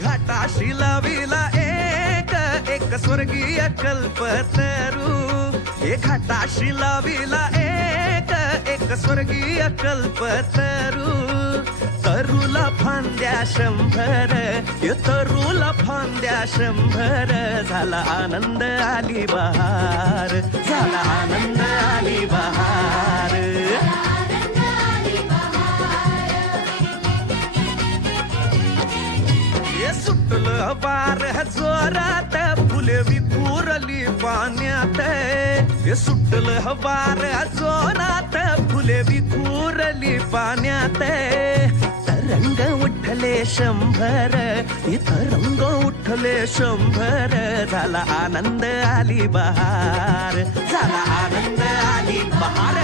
घाटाशी लाविला एक स्वर्गीय कल्पतरू, हे घाटाशी लाविला एक स्वर्गीय कल्पतरू. तरुला फांद्या 100, ये तरुला फांद्या 100. झाला आनंद आली बहार, झाला आनंद आली बहार. सुटलं बार जोरात फुले विखुरली पाण्यात. हे सुटलं बार जोरात फुले विखुरली पाण्यात. तरंग उठले 100, इथं रंग उठले 100. झाला आनंद आली बहार, झाला आनंद आली बहार.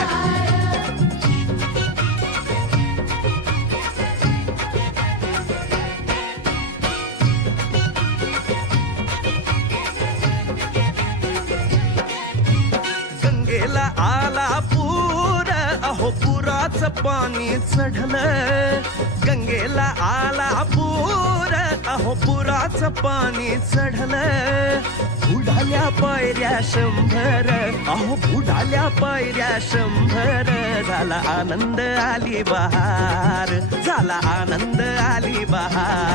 आला पूर, अहो पुराचं पाणी चढलं. गंगेला आला पूर, अहो पुराचं पाणी चढलं. बुडाल्या पायऱ्या 100, अहो बुडाल्या पायऱ्या 100. झाला आनंद आली बहार, झाला आनंद आली बहार.